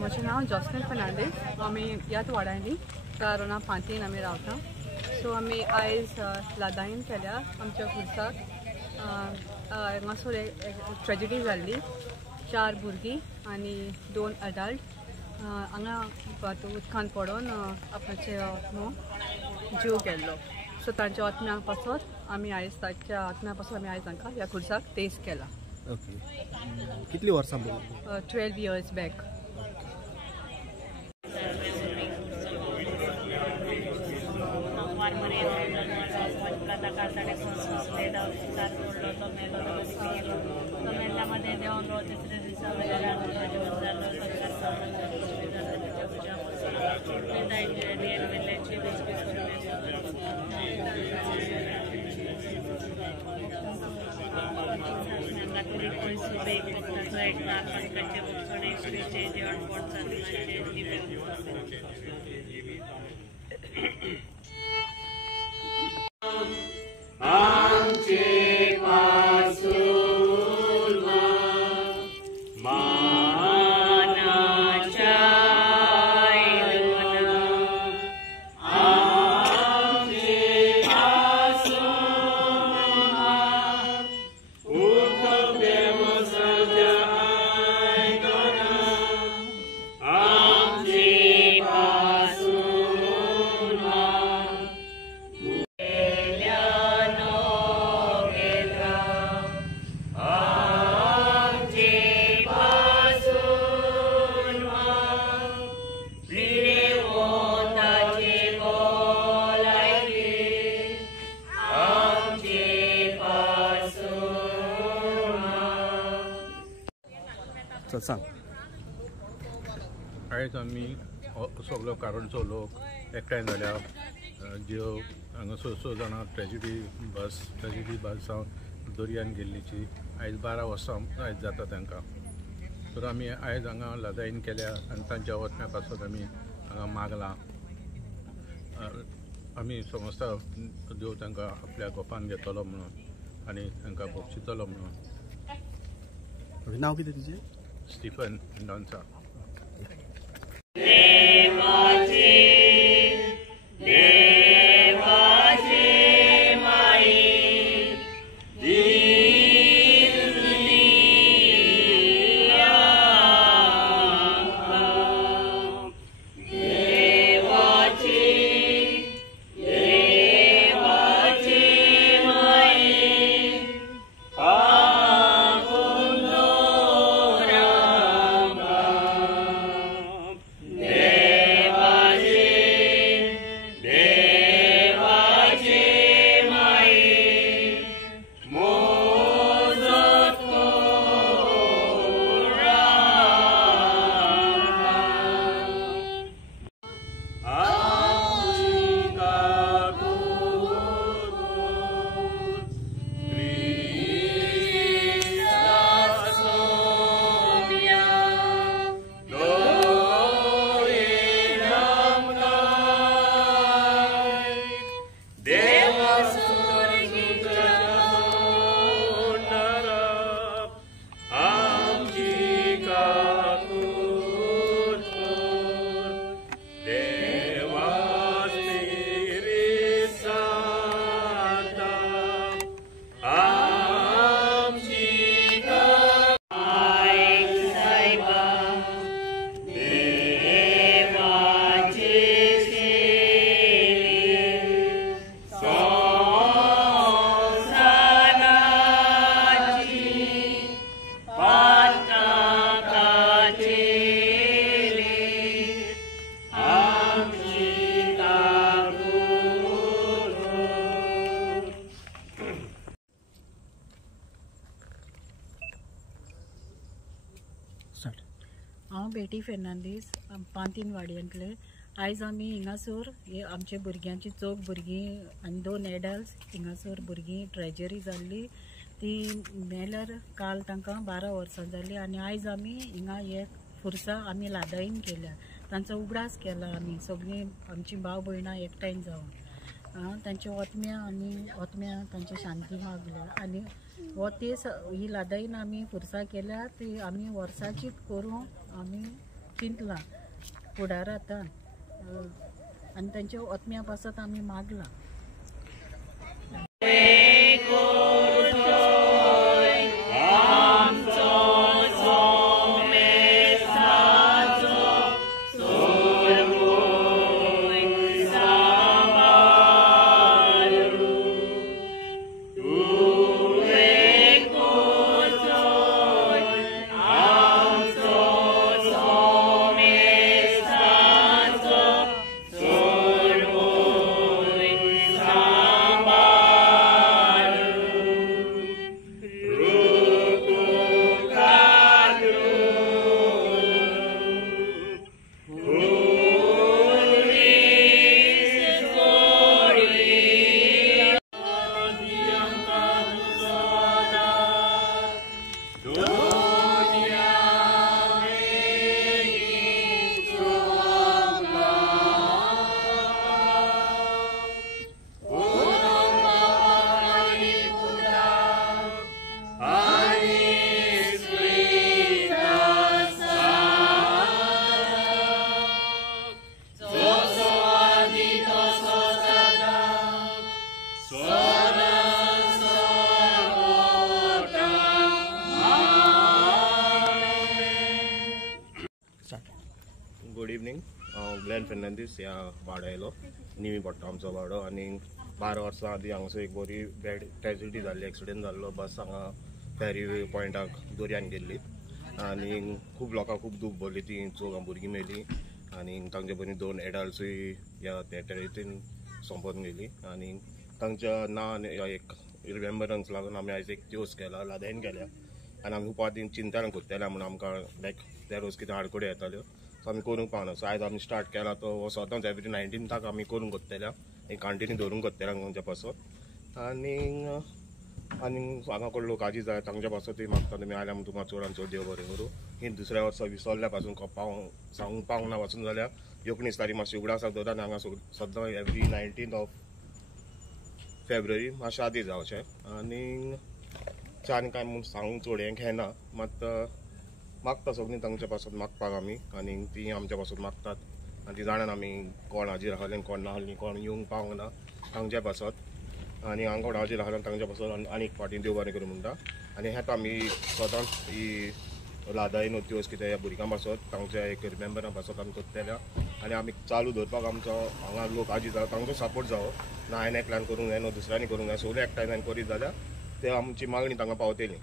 म्हजें नांव जॉस्लिन फर्नांडीस। आमी ह्याच वाड्यांनी कारोना 5 आमी रावता। सो आमी आयज लादाईन केल्या आमच्या खुर्साक हांगासर एक ट्रेजिडी जाल्ली। 4 भुरगीं आनी 2 एडल्ट हांगा उदकान पडोन आपणाचे जीव गेल्लो। सो तांच्या आत्म्याक पासत आमी आयज तांच्या आत्म्याक पासत आमी आयज तांकां ह्या खुर्साक तेज केला। ओके, कितली वर्सां? 12 years back. सांग। आयज आमी सगळो कारणचो लोक एकठांय जाल्या ज्यो हांगासर 6 जाणां ट्रेजिडी बस जावन दर्यान गेल्लीची आयज 12 वर्सां आयज जाता तांकां। तर आमी आयज हांगा लादाईन केल्या आनी तांच्या वतम्या पासत आमी हांगा मागलां। आमी समजता देव तांकां आपल्या गोपान घेतलो म्हणून आनी तांकां बक्षितलो म्हणून। नांव कितें तुजें? स्टीफन डॉन्सा। Yeah. हांव बेटी फेर्नांदीस पांतीन वाड्यांतले. आयज आमी हिंगासर आमचे भुरग्यांची 4 भुरगीं आनी 2 एडल्ट्स हिंगासर भुरगीं ट्रेजरी जाल्ली. ती मेल्यार काल तांकां 12 वर्सां जाली आनी आयज आमी हिंगा एक फुरसा आमी लादाईन केल्या. तांचो उगडास केला आमी सगळीं आमची भाव भयणां एकठांय जावन तांच्या ओतम्या तांची शांती मागल्या. आनी हो तेस ही लादाईन आमी फुरसा केल्या ती आमी वर्साचीच करूं आमी चिंतलां फुडारांतान आनी तांच्या ओतम्या पासत आमी मागलां. Good evening. हांव ग्लेन फेर्नांदीस ह्या वाड्यालो निवी पडटा आमचो वाडो. आनी 12 वर्सां आदीं हांगासर एक बरी बॅड ट्रेजिडी जाल्ली. एक्सिडेंट जाल्लो बस हांगा फेरी पॉयंटाक दर्यान गेल्ली आनी खूब लोकांक खूब दूख भरली. ती 4 भुरगीं मेली आनी तांचे बरी 2 एडल्ट्सूय ह्या ट्रेजिडीन सोंपोन गेली. आनी तांच्या नांवान एक रिमेंबरन्स लागून आमी आयज एक दिवस केला लादाईन केल्या. आनी आमी खूब आदीं चिंतन करतले म्हणून आमकां लायक त्या रोज कितें आडकोडी येताल्यो सो आमी करूंक पावना. सो आयज आमी स्टार्ट केला तो हो सदांच एवरी 19th आमी करूंक करतल्या. एक कंटिन्यू दवरूंक करतल्या तांच्या पासत. आनी हांगा कोण लोक आजी जाय तांच्या पासतूय मागता तुमी आयल्या म्हणून तुमकां चड आनी चड देव बरें करूं. ही दुसऱ्या वर्सा विसरल्या पासून सांगूंक पावंक ना वचून जाल्यार 19 तारीख मातशी उगडासाक दवरात. हांगा सद्दां एवरी 19th फेब्रुवारी मातशें आदी जावचें. आनी चान कांय म्हूण सांगूंक चड हें घेना मात मागता सगळीं तांच्या पासत मागपाक आमी. आनी ती आमच्या पासत मागतात आनी ती जाणान आमी कोण हाजीर आहलें कोण ना आहलीं कोण येवंक पावंक ना तांच्या पासत. आनी हांगा कोण हाजीर आहलें तांच्या पासत आनी एक फावटी देव बरें करूं म्हणटा. आनी हेत आमी सदांच ही लादाईन दिवस कितें ह्या भुरग्यां पासत तांच्या एक रिमेंबरां पासत आमी करतल्या. आनी आमी चालू दवरपाक आमचो हांगा लोक आजी जाता तांचो सपोर्ट जावो ना. हांवें एकल्यान करूंक जाय ना दुसऱ्यांनी करूंक जाय. सगळे एकठांय जावन करीत जाल्यार ते आमची मागणी तांकां पावतली.